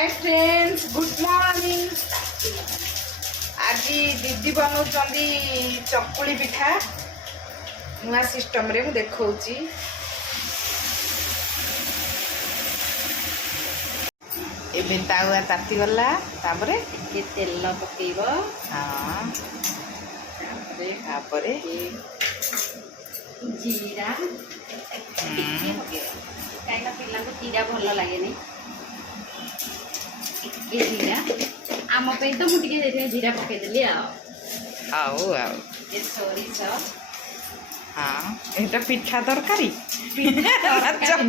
Hi friends good morning. आज दीदी बनाऊँगी चकुली पिठा नुआ सिस्टम रे मु देखौची। एबे तावा ताती गला तापरे ये तेल पकेइबो। हां तापरे जीरा काइना पिला को जीरा भल लागे नहीं ये जीरा आम पे तो मुझे जीरा पकईदेली आओ ये सोरिष हाँ एटा पिठा तरकारी तरकारी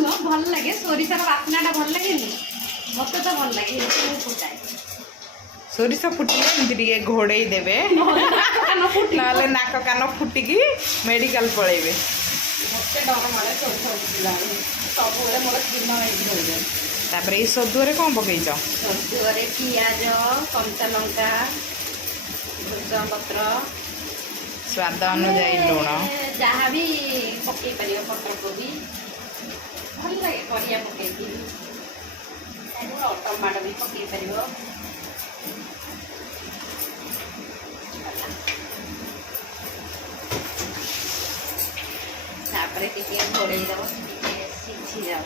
नुह भल लगे सोरिषर बास्नाटा भल लगे मत तो भल लगे फुटाए सोरिष फुटिले एमती घोड़े देवे ना नाक कान फुटिकी मेडिकल पलैबे। मत डर मारे सब मोर किन तापर ये सदुरे कौन पकईच? सदुरे पियाज कंचा लंका भृषंग पत्र स्वाद अनुजाई लुण जहाँ भी पकई पार पत्र कोबी भल लगे परिया पकई टमाटो भी पकई पार तापर घोड़े दब सीझी जाओ।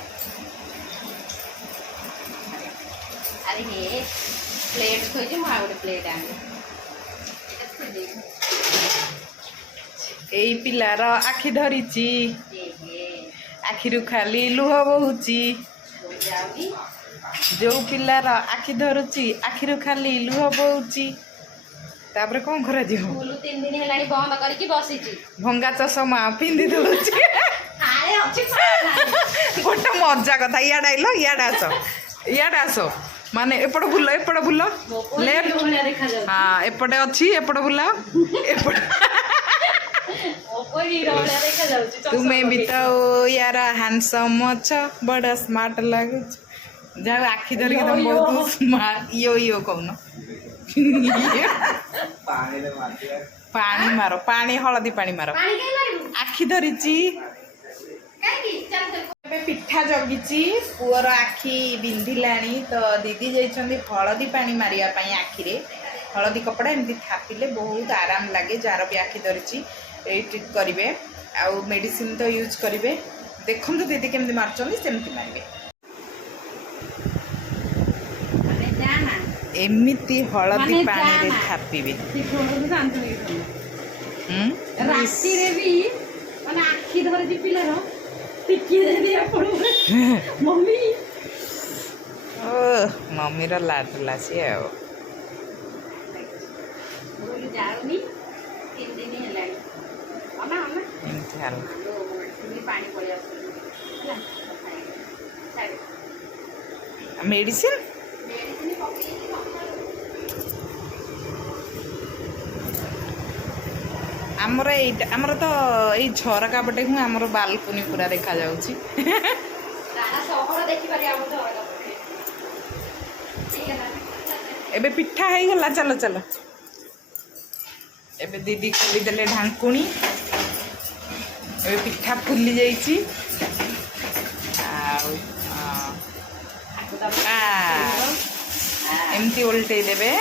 अरे हे प्लेट खोजी मुझे गोटे प्लेट आने एई पिलार आखि धरिची आखिरु खाली लुह बहुची। जो पिलार आखि धरुची आखिरु खाली लुह बहुची। तापर कौन करा जी स्कूल 3 दिन हेलानी बंद करके बसी भंगा चषमा पिंधि दउची। गोटे मजा कथा इयाड आइल इयाड आस माने एपट बुल लेफ्ट हाँ एपटे अच्छी एपट बुला एपट तुम्हें भी तो यार हैंडसम अच्छा बड़ा स्मार्ट लगु जाओ आखि धरिक तुम बहुत स्मार्ट यो कौन पानी मारो पानी हलदी पानी मारो आखि धरिची पिठा जगिची पुअर आखि बिंधिलाणी तो दीदी जाइछंदी हलदी पानी मारिया पई आखिरे हलदी कपड़ा एमती थापिले बहुत आराम लगे जार भी आखि धरिची ए ट्रीट करिवे आ मेडिसिन तो यूज करिवे देखम तो दीदी केमती मारचंदी सेमती मारिवे एमिति हलदी पानी रे थापिबे राशि रे भी माने आखि धर जी पिलार टिकी दे दिया पड़ो मम्मी ओ मम्मी रा लाडला सी आ बोल जाउनी 3 दिन हेलानी अमा एमती हाल पानी पड़ी आसला मेडिसिन आमर आमर तो यही झरका पटे हूँ आमर बालकुनी पूरा देखा जाउची। एबे पिठा है गला चलो चलो एबे दीदी खोली देले ढांकुणी एबे पिठा फुली जाइची एमती उल्टे देबे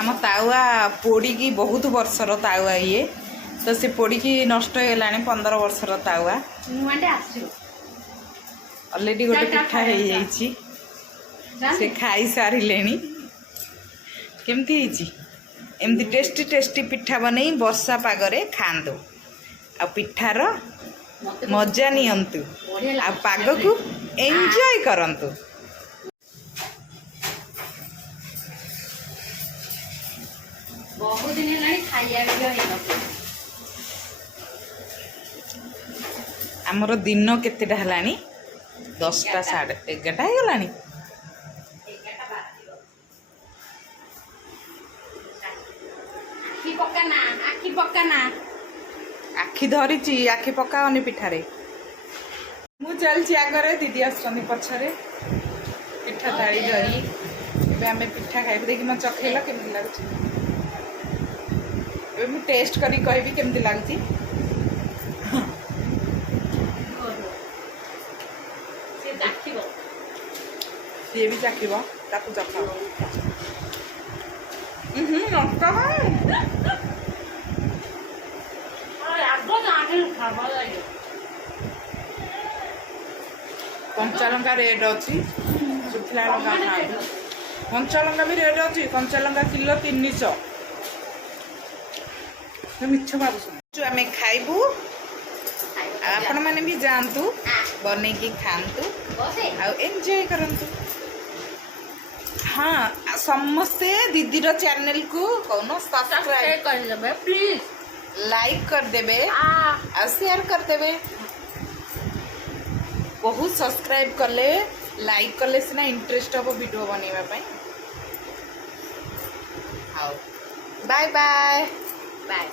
आम तावा पोड़ी की बहुत वर्षर तावा ये तो से पोड़ी की नष्ट हो गलानी 15 वर्षर तावा ऑलरेडी गोटे पिठा हो जाइए से खाई सारे केमती एमती टेस्टी टेस्टी पिठा बनई वर्षा पागरे खांदो आ पिठार मजा नियंतु आ पाग को एंजॉय करंतु। बहुत दिन हेलानी खाइया आमर दिन केतेटा हेलानी 10टा 11:30 हो गलानी। आखि पकाना आखि धरिची आखि पकाओनी पिठारे मु चलची आगरे दीदी आसछनी पछरे पिठा थाली धरी एबे आमे पिठा खाइबे देखि म चखेला केमति लागुची एबे मु टेस्ट करी कहबी केमति लागुची। ସିଏ ବି ଚାଖିବ ତାକୁ ଚଖାଅ। ଲଙ୍କା କଞ୍ଚା ଲଙ୍କା ରେଟ୍ ଅଛି, ଶୁଖିଲା ଲଙ୍କା ଖାଆନ୍ତୁ। କଞ୍ଚା ଲଙ୍କା ବି ରେଟ୍ ଅଛି, କଞ୍ଚା ଲଙ୍କା କିଲୋ 300। ମିଛ ଭାବୁଛନ୍ତି। ଆମେ ଖାଇବୁ, ଆପଣମାନେ ବି ଯାଆନ୍ତୁ ବନେଇକି ଖାଆନ୍ତୁ ଆଉ ଏନ୍ଜୟ କରନ୍ତୁ। ହଁ ସମସ୍ତେ ଦିଦିର ଚ୍ୟାନେଲକୁ କହୁନ ସବସ୍କ୍ରାଇब କରିଦେବେ ପ୍ଲିଜ, ଲାଇକ୍ କରିଦେବେ ଆଉ ସେୟାର କରିଦେବେ। बहुत सब्सक्राइब कले लाइक कले सिना इंटरेस्ट हम वीडियो बनैबा पई। Bye bye bye.